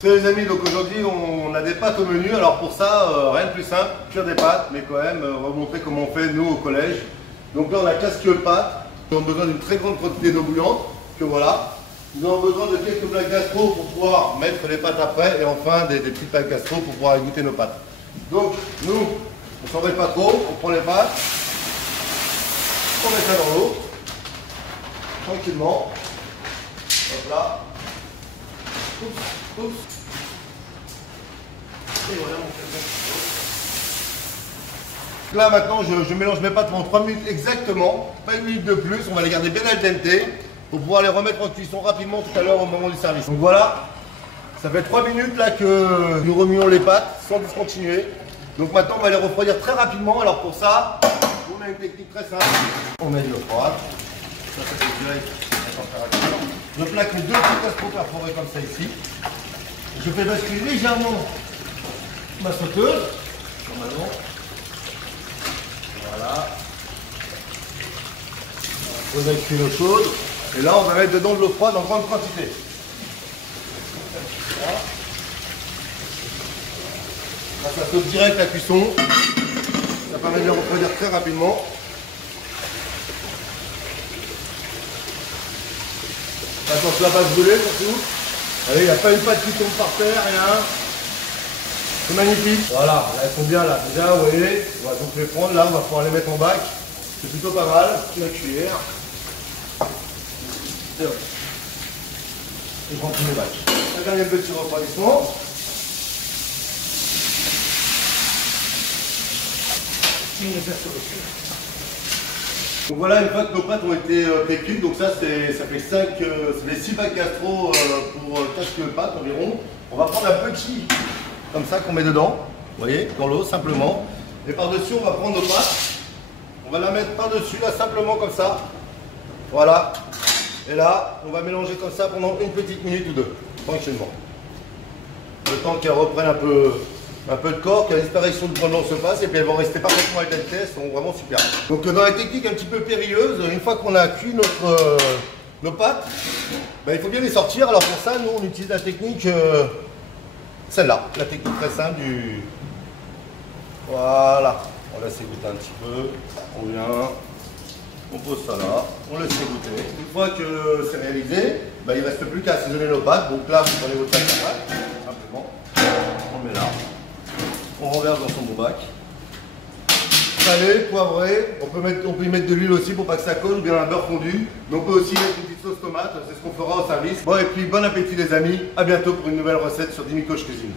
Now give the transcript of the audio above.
Salut les amis, donc aujourd'hui on a des pâtes au menu. Alors pour ça, rien de plus simple, cuire des pâtes, mais quand même, on va vous montrer comment on fait nous au collège. Donc là on a 15 kg de pâtes, nous avons besoin d'une très grande quantité d'eau bouillante, que voilà. Nous avons besoin de quelques plaques gastro pour pouvoir mettre les pâtes après, et enfin des petites plaques gastro pour pouvoir égoutter nos pâtes. Donc nous, on s'embête pas trop, on prend les pâtes, on met ça dans l'eau, tranquillement, hop là. Oups. Et voilà mon fait. Là maintenant je mélange mes pâtes pendant 3 minutes exactement, pas une minute de plus, on va les garder bien al dente pour pouvoir les remettre en cuisson rapidement tout à l'heure au moment du service. Donc voilà, ça fait 3 minutes là que nous remuons les pâtes sans discontinuer. Donc maintenant on va les refroidir très rapidement. Alors pour ça, on a une technique très simple. On met de l'eau froide, ça fait direct à température. Je plaque mes deux petites casseroles perforées comme ça ici. Je fais basculer légèrement ma sauteuse, normalement. Voilà. On va basculer l'eau chaude. Et là, on va mettre dedans de l'eau froide en grande quantité. Voilà. Là, ça saute direct la cuisson. Ça permet de les refroidir très rapidement. Attention que la base brûlée surtout. Allez, il n'y a pas une pâte qui tombe par terre, rien. C'est magnifique. Voilà, là, elles sont bien là. Déjà, vous voyez, on va donc les prendre. Là, on va pouvoir les mettre en bac. C'est plutôt pas mal. La cuillère. Et hop. Et je remplis mes bacs. Un dernier petit refroidissement. Donc voilà, une fois que nos pâtes ont été cuites, donc ça fait 6 bacs gastro pour 15 kg de pâtes environ. On va prendre un petit comme ça qu'on met dedans, vous voyez, dans l'eau simplement. Et par-dessus, on va prendre nos pâtes. On va la mettre par-dessus là simplement comme ça. Voilà. Et là, on va mélanger comme ça pendant une petite minute ou deux, tranquillement. Le temps qu'elles reprennent un peu de corps, que la disparition du blanc se passe, et puis elles vont rester parfaitement al dente, elles sont vraiment super. Donc dans la technique un petit peu périlleuse, une fois qu'on a cuit nos pâtes, ben, il faut bien les sortir. Alors pour ça, nous on utilise la technique, celle-là, la technique très simple du... Voilà, on laisse égoutter un petit peu, on vient, on pose ça là, on laisse égoutter. Une fois que c'est réalisé, ben, il ne reste plus qu'à assaisonner nos pâtes. Donc là, vous prenez votre sac à pâtes, simplement, on le met là. On renverse dans son bon bac. Salé, poivré, on peut y mettre de l'huile aussi pour pas que ça colle, ou bien un beurre fondu. Mais on peut aussi mettre une petite sauce tomate, c'est ce qu'on fera au service. Bon, et puis bon appétit les amis, à bientôt pour une nouvelle recette sur Dimi Coach Cuisine.